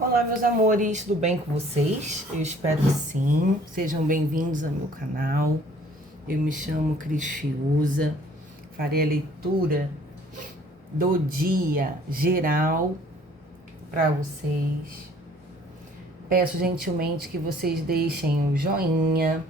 Olá, meus amores, tudo bem com vocês? Eu espero que sim. Sejam bem-vindos ao meu canal. Eu me chamo Cris Fiuza. Farei a leitura do dia geral para vocês. Peço gentilmente que vocês deixem o joinha.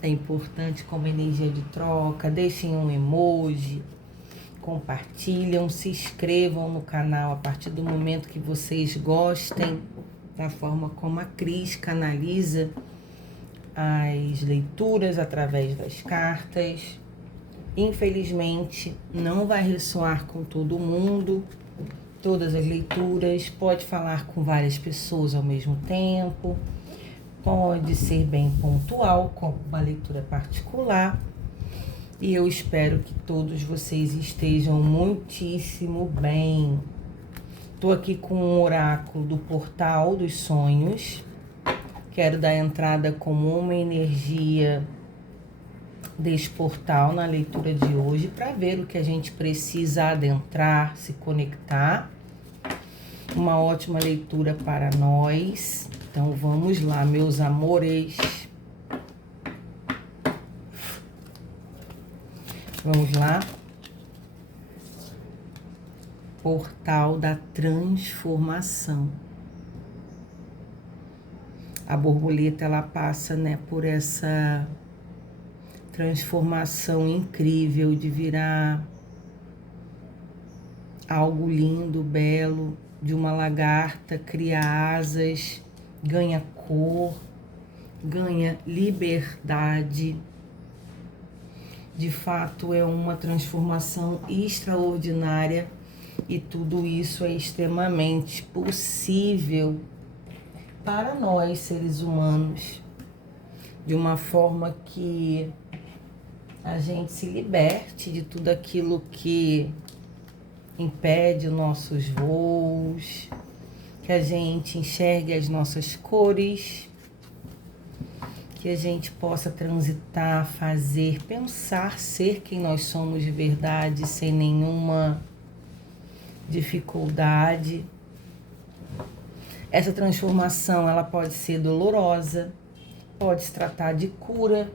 É importante como energia de troca. Deixem um emoji. Compartilham, se inscrevam no canal a partir do momento que vocês gostem da forma como a Cris canaliza as leituras através das cartas. Infelizmente, não vai ressoar com todo mundo, todas as leituras, pode falar com várias pessoas ao mesmo tempo, pode ser bem pontual, como uma leitura particular. E eu espero que todos vocês estejam muitíssimo bem. Estou aqui com um oráculo do Portal dos Sonhos. Quero dar entrada com uma energia desse portal na leitura de hoje para ver o que a gente precisa adentrar, se conectar. Uma ótima leitura para nós. Então vamos lá, meus amores. Vamos lá. Portal da transformação. A borboleta, ela passa, né, por essa transformação incrível de virar algo lindo, belo, de uma lagarta, cria asas, ganha cor, ganha liberdade. De fato, é uma transformação extraordinária e tudo isso é extremamente possível para nós, seres humanos, de uma forma que a gente se liberte de tudo aquilo que impede os nossos voos, que a gente enxergue as nossas cores, que a gente possa transitar, fazer, pensar, ser quem nós somos de verdade, sem nenhuma dificuldade. Essa transformação, ela pode ser dolorosa, pode se tratar de cura,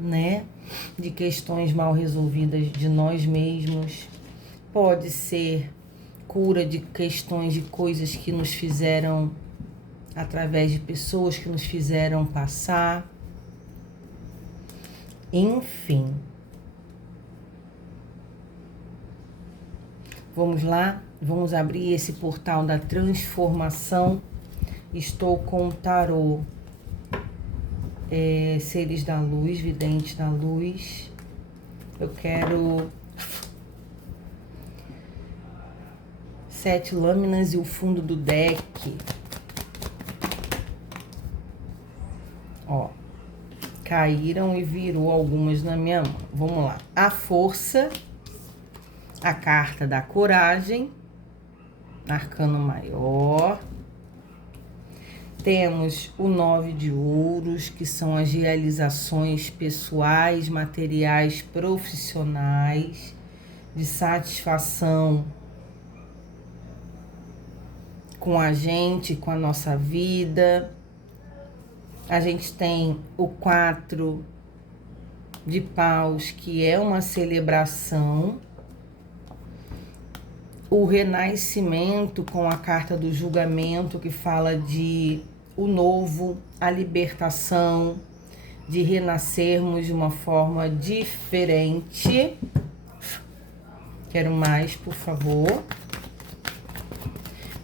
né? De questões mal resolvidas de nós mesmos, pode ser cura de questões de coisas que nos fizeram através de pessoas que nos fizeram passar. Enfim. Vamos lá? Vamos abrir esse portal da transformação. Estou com o tarô Seres da Luz, Videntes da Luz. Eu quero 7 lâminas e o fundo do deck. Ó, caíram e virou algumas na minha mão. Vamos lá. A força, a carta da coragem, arcano maior. Temos o 9 de ouros, que são as realizações pessoais, materiais, profissionais, de satisfação com a gente, com a nossa vida. A gente tem o 4 de paus, que é uma celebração. O renascimento com a carta do julgamento, que fala de o novo, a libertação, de renascermos de uma forma diferente. Quero mais, por favor.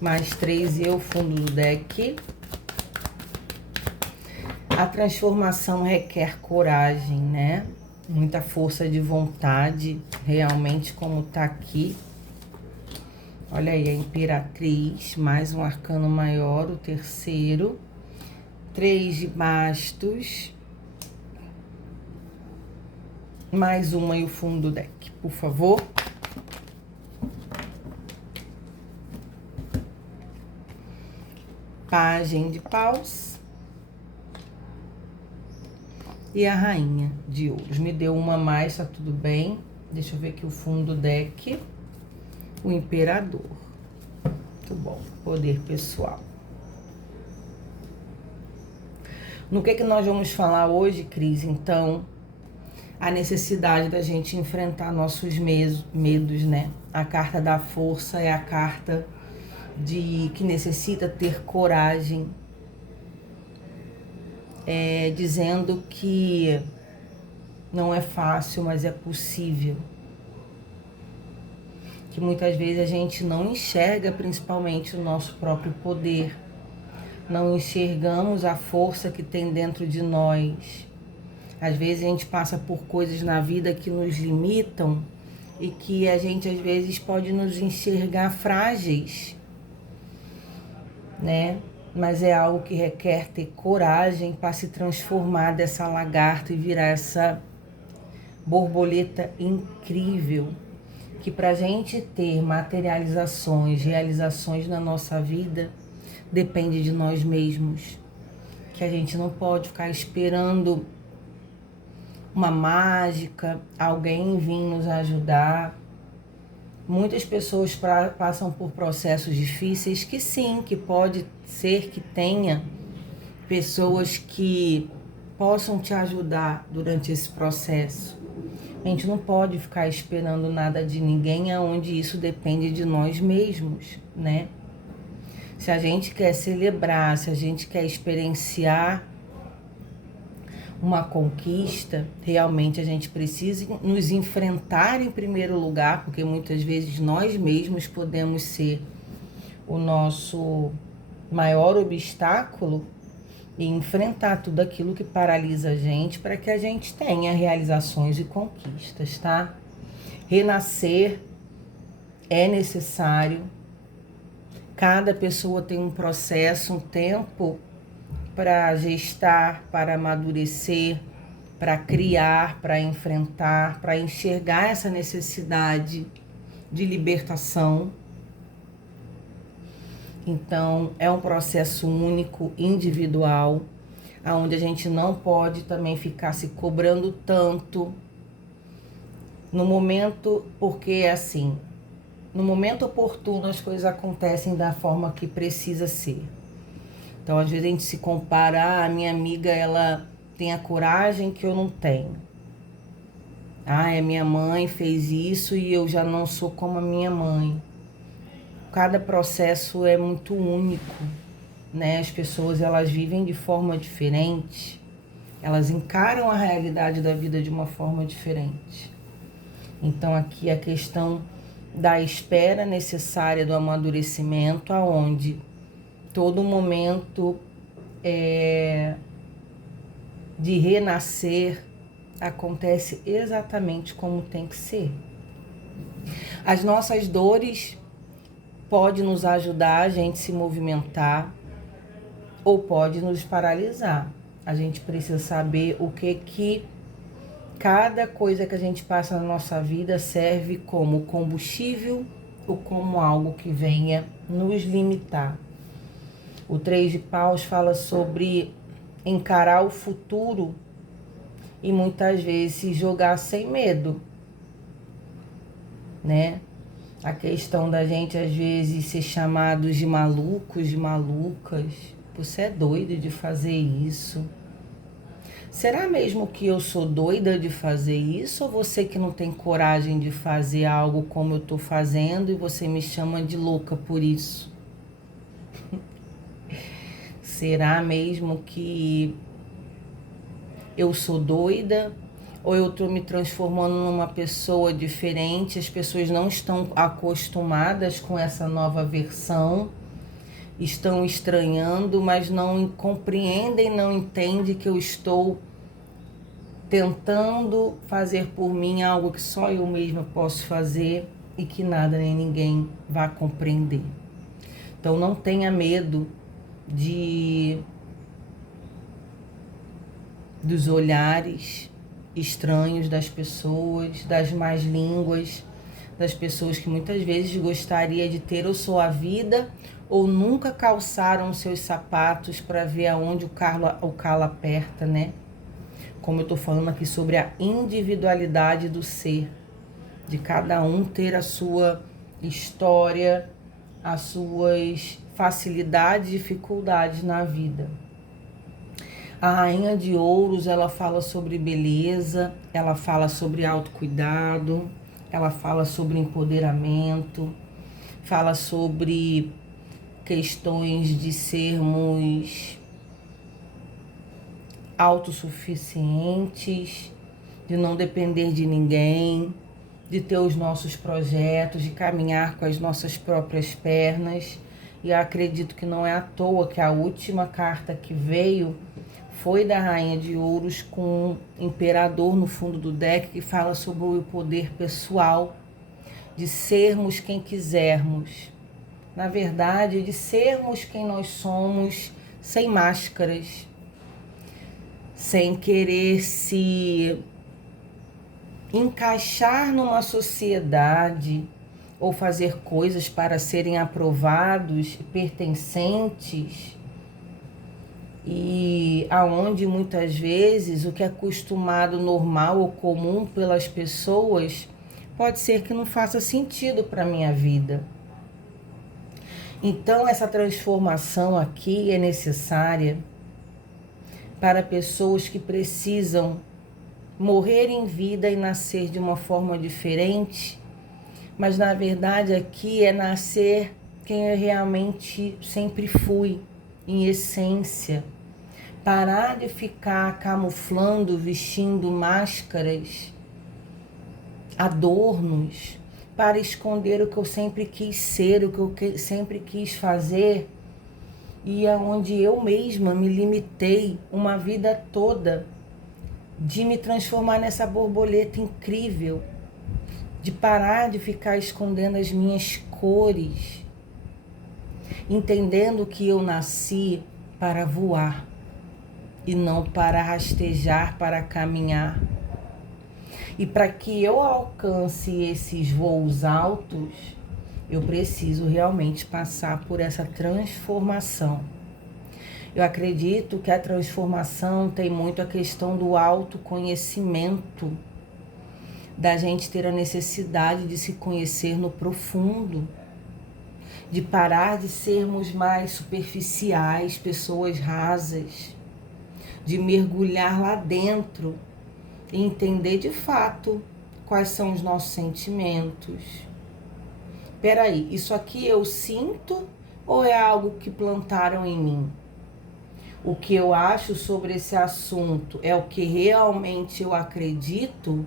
Mais 3 e o fundo do deck. A transformação requer coragem, né? Muita força de vontade, realmente, como tá aqui. Olha aí, a Imperatriz, mais um arcano maior, o terceiro. 3 de bastos. Mais uma e o fundo do deck, por favor. Pagem de paus. E a rainha de ouros. Me deu uma a mais, tá tudo bem. Deixa eu ver aqui o fundo do deck. O imperador. Muito bom. Poder pessoal. No que nós vamos falar hoje, Cris? Então, a necessidade da gente enfrentar nossos medos, né? A carta da força é a carta que necessita ter coragem, dizendo que não é fácil, mas é possível. Que muitas vezes a gente não enxerga principalmente o nosso próprio poder, não enxergamos a força que tem dentro de nós. Às vezes a gente passa por coisas na vida que nos limitam e que a gente às vezes pode nos enxergar frágeis, né? Mas é algo que requer ter coragem para se transformar dessa lagarta e virar essa borboleta incrível. Que para a gente ter materializações, realizações na nossa vida, depende de nós mesmos. Que a gente não pode ficar esperando uma mágica, alguém vir nos ajudar. Muitas pessoas passam por processos difíceis que sim, que pode ser que tenha pessoas que possam te ajudar durante esse processo. A gente não pode ficar esperando nada de ninguém, aonde isso depende de nós mesmos, né? Se a gente quer celebrar, se a gente quer experienciar uma conquista, realmente a gente precisa nos enfrentar em primeiro lugar, porque muitas vezes nós mesmos podemos ser o nosso maior obstáculo e enfrentar tudo aquilo que paralisa a gente para que a gente tenha realizações e conquistas, tá? Renascer é necessário. Cada pessoa tem um processo, um tempo para gestar, para amadurecer, para criar, para enfrentar, para enxergar essa necessidade de libertação. Então, é um processo único, individual, onde a gente não pode também ficar se cobrando tanto no momento, porque é assim, no momento oportuno as coisas acontecem da forma que precisa ser. Então, às vezes a gente se compara, a minha amiga, ela tem a coragem que eu não tenho. A minha mãe fez isso e eu já não sou como a minha mãe. Cada processo é muito único, né? As pessoas, elas vivem de forma diferente, elas encaram a realidade da vida de uma forma diferente. Então, aqui a questão da espera necessária do amadurecimento, aonde todo momento de renascer acontece exatamente como tem que ser. As nossas dores pode nos ajudar a gente se movimentar ou pode nos paralisar. A gente precisa saber o que cada coisa que a gente passa na nossa vida serve como combustível ou como algo que venha nos limitar. O 3 de Paus fala sobre encarar o futuro e muitas vezes se jogar sem medo, né? A questão da gente, às vezes, ser chamados de malucos, de malucas. Você é doido de fazer isso? Será mesmo que eu sou doida de fazer isso? Ou você que não tem coragem de fazer algo como eu tô fazendo e você me chama de louca por isso? Será mesmo que eu sou doida? Ou eu estou me transformando numa pessoa diferente, as pessoas não estão acostumadas com essa nova versão, estão estranhando, mas não compreendem, não entendem que eu estou tentando fazer por mim algo que só eu mesma posso fazer e que nada nem ninguém vai compreender. Então não tenha medo dos olhares estranhos das pessoas, das más línguas, das pessoas que muitas vezes gostaria de ter ou sua vida ou nunca calçaram seus sapatos para ver aonde o calo aperta, né? Como eu tô falando aqui sobre a individualidade do ser, de cada um ter a sua história, as suas facilidades e dificuldades na vida. A Rainha de Ouros, ela fala sobre beleza, ela fala sobre autocuidado, ela fala sobre empoderamento, fala sobre questões de sermos autossuficientes, de não depender de ninguém, de ter os nossos projetos, de caminhar com as nossas próprias pernas. E eu acredito que não é à toa que a última carta que veio foi da Rainha de Ouros com o Imperador no fundo do deck, que fala sobre o poder pessoal, de sermos quem quisermos. Na verdade, de sermos quem nós somos, sem máscaras, sem querer se encaixar numa sociedade ou fazer coisas para serem aprovados, pertencentes, e aonde muitas vezes o que é acostumado normal ou comum pelas pessoas pode ser que não faça sentido para a minha vida. Então essa transformação aqui é necessária para pessoas que precisam morrer em vida e nascer de uma forma diferente, mas na verdade aqui é nascer quem eu realmente sempre fui, em essência. Parar de ficar camuflando, vestindo máscaras, adornos, para esconder o que eu sempre quis ser, o que eu sempre quis fazer, e aonde eu mesma me limitei uma vida toda de me transformar nessa borboleta incrível, de parar de ficar escondendo as minhas cores, entendendo que eu nasci para voar e não para rastejar, para caminhar. E para que eu alcance esses voos altos, eu preciso realmente passar por essa transformação. Eu acredito que a transformação tem muito a questão do autoconhecimento, da gente ter a necessidade de se conhecer no profundo, de parar de sermos mais superficiais, pessoas rasas, de mergulhar lá dentro e entender de fato quais são os nossos sentimentos. Peraí, isso aqui eu sinto ou é algo que plantaram em mim? O que eu acho sobre esse assunto é o que realmente eu acredito?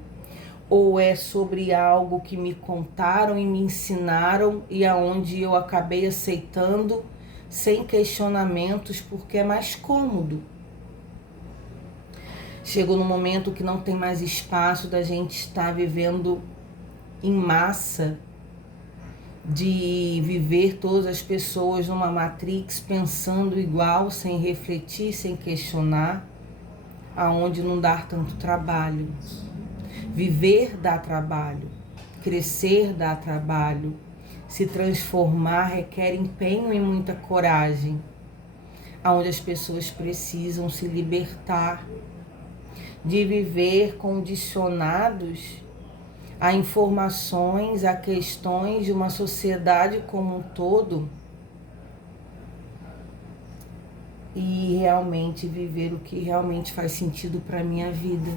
Ou é sobre algo que me contaram e me ensinaram e aonde eu acabei aceitando sem questionamentos porque é mais cômodo? Chegou no momento que não tem mais espaço da gente estar vivendo em massa, de viver todas as pessoas numa matrix pensando igual, sem refletir, sem questionar, aonde não dá tanto trabalho. Viver dá trabalho, crescer dá trabalho, se transformar requer empenho e muita coragem, aonde as pessoas precisam se libertar de viver condicionados a informações, a questões de uma sociedade como um todo e realmente viver o que realmente faz sentido para a minha vida.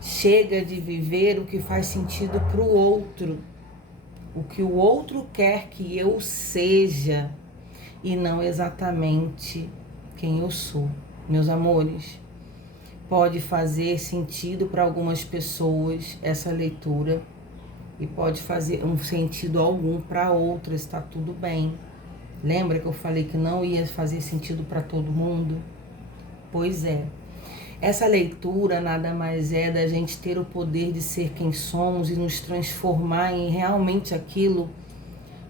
Chega de viver o que faz sentido para o outro, o que o outro quer que eu seja e não exatamente quem eu sou. Meus amores, pode fazer sentido para algumas pessoas essa leitura e pode fazer um sentido algum para outras, está tudo bem. Lembra que eu falei que não ia fazer sentido para todo mundo? Pois é. Essa leitura nada mais é da gente ter o poder de ser quem somos e nos transformar em realmente aquilo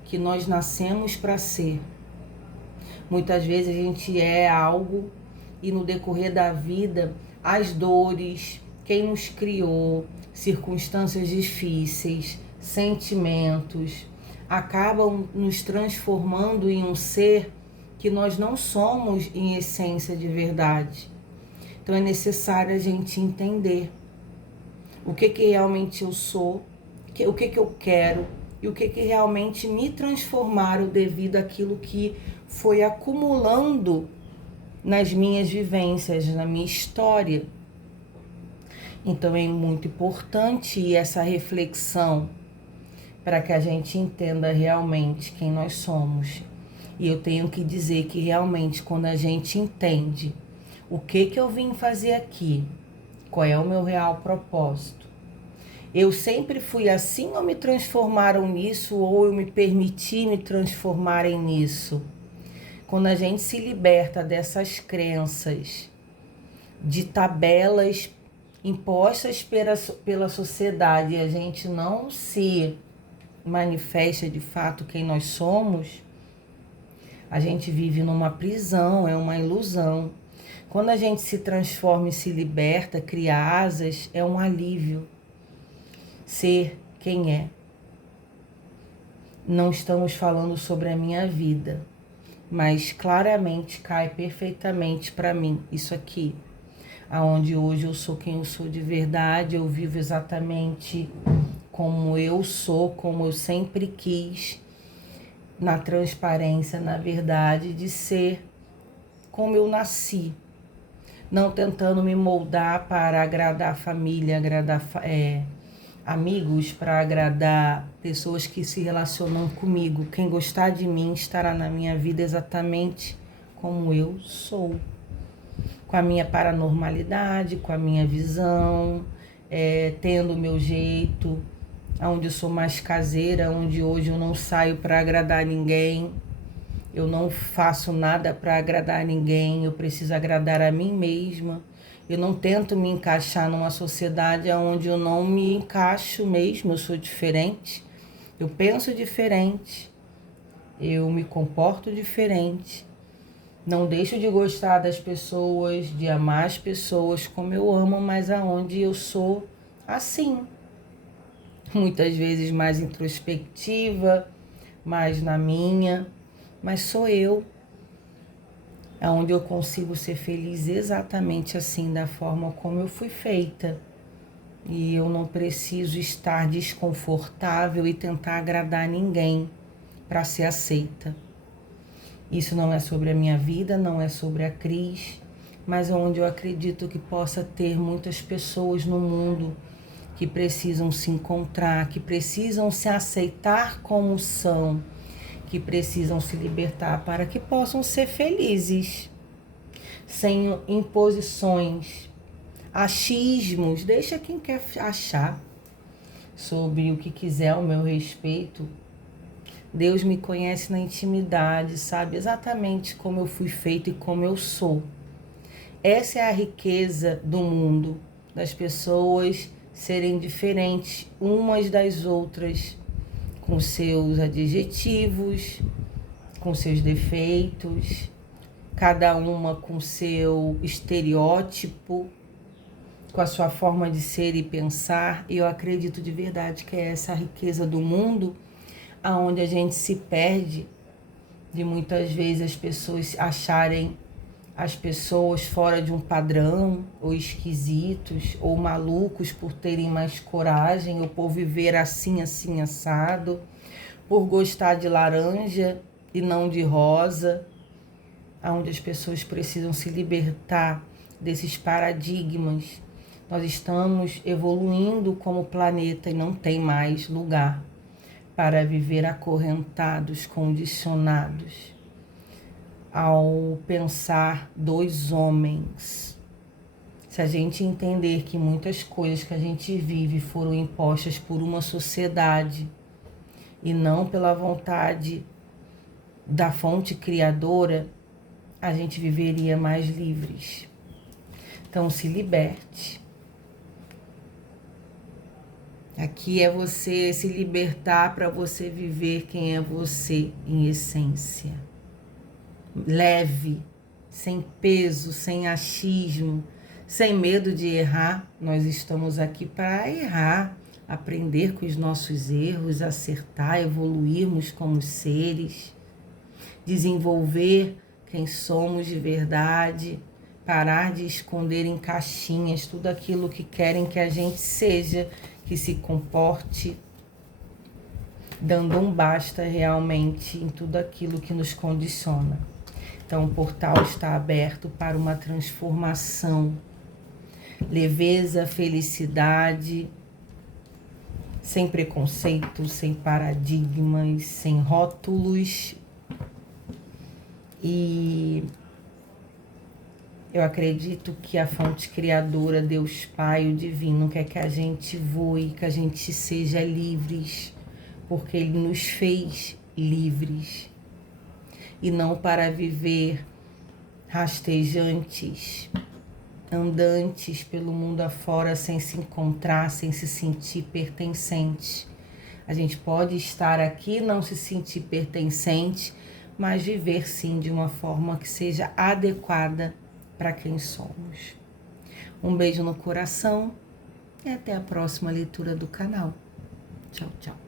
que nós nascemos para ser. Muitas vezes a gente é algo e no decorrer da vida as dores, quem nos criou, circunstâncias difíceis, sentimentos, acabam nos transformando em um ser que nós não somos em essência de verdade. Então é necessário a gente entender o que realmente eu sou, o que eu quero, e o que realmente me transformaram devido àquilo que foi acumulando nas minhas vivências, na minha história. Então é muito importante essa reflexão para que a gente entenda realmente quem nós somos. E eu tenho que dizer que realmente quando a gente entende o que eu vim fazer aqui, qual é o meu real propósito, eu sempre fui assim ou me transformaram nisso, ou eu me permiti me transformarem nisso? Quando a gente se liberta dessas crenças, de tabelas impostas pela sociedade, e a gente não se manifesta de fato quem nós somos, a gente vive numa prisão, é uma ilusão. Quando a gente se transforma e se liberta, cria asas, é um alívio. Ser quem é. Não estamos falando sobre a minha vida, mas claramente cai perfeitamente para mim isso aqui, aonde hoje eu sou quem eu sou de verdade, eu vivo exatamente como eu sou, como eu sempre quis, na transparência, na verdade, de ser como eu nasci, não tentando me moldar para agradar a família, agradar amigos, para agradar pessoas que se relacionam comigo. Quem gostar de mim estará na minha vida exatamente como eu sou, com a minha paranormalidade, com a minha visão, tendo o meu jeito, onde eu sou mais caseira, onde hoje eu não saio para agradar ninguém, eu não faço nada para agradar ninguém, eu preciso agradar a mim mesma. Eu não tento me encaixar numa sociedade onde eu não me encaixo mesmo, eu sou diferente, eu penso diferente, eu me comporto diferente, não deixo de gostar das pessoas, de amar as pessoas como eu amo, mas aonde eu sou assim. Muitas vezes mais introspectiva, mais na minha, mas sou eu. É onde eu consigo ser feliz exatamente assim, da forma como eu fui feita. E eu não preciso estar desconfortável e tentar agradar ninguém para ser aceita. Isso não é sobre a minha vida, não é sobre a Cris, mas é onde eu acredito que possa ter muitas pessoas no mundo que precisam se encontrar, que precisam se aceitar como são, que precisam se libertar para que possam ser felizes, sem imposições, achismos. Deixa quem quer achar sobre o que quiser ao meu respeito. Deus me conhece na intimidade, sabe exatamente como eu fui feito e como eu sou. Essa é a riqueza do mundo, das pessoas serem diferentes umas das outras, com seus adjetivos, com seus defeitos, cada uma com seu estereótipo, com a sua forma de ser e pensar. E eu acredito de verdade que é essa a riqueza do mundo, aonde a gente se perde de muitas vezes as pessoas acharem as pessoas fora de um padrão, ou esquisitos, ou malucos por terem mais coragem, ou por viver assim, assim, assado, por gostar de laranja e não de rosa, onde as pessoas precisam se libertar desses paradigmas. Nós estamos evoluindo como planeta e não tem mais lugar para viver acorrentados, condicionados ao pensar dois homens. Se a gente entender que muitas coisas que a gente vive foram impostas por uma sociedade e não pela vontade da fonte criadora, a gente viveria mais livres. Então se liberte. Aqui é você se libertar para você viver quem é você em essência. Leve, sem peso, sem achismo, sem medo de errar. Nós estamos aqui para errar, aprender com os nossos erros, acertar, evoluirmos como seres, desenvolver quem somos de verdade, parar de esconder em caixinhas tudo aquilo que querem que a gente seja, que se comporte dando um basta realmente em tudo aquilo que nos condiciona. Então, o portal está aberto para uma transformação, leveza, felicidade, sem preconceitos, sem paradigmas, sem rótulos. E eu acredito que a fonte criadora, Deus Pai, o Divino, quer que a gente voe, que a gente seja livres, porque Ele nos fez livres. E não para viver rastejantes, andantes pelo mundo afora, sem se encontrar, sem se sentir pertencente. A gente pode estar aqui, não se sentir pertencente, mas viver sim de uma forma que seja adequada para quem somos. Um beijo no coração e até a próxima leitura do canal. Tchau, tchau.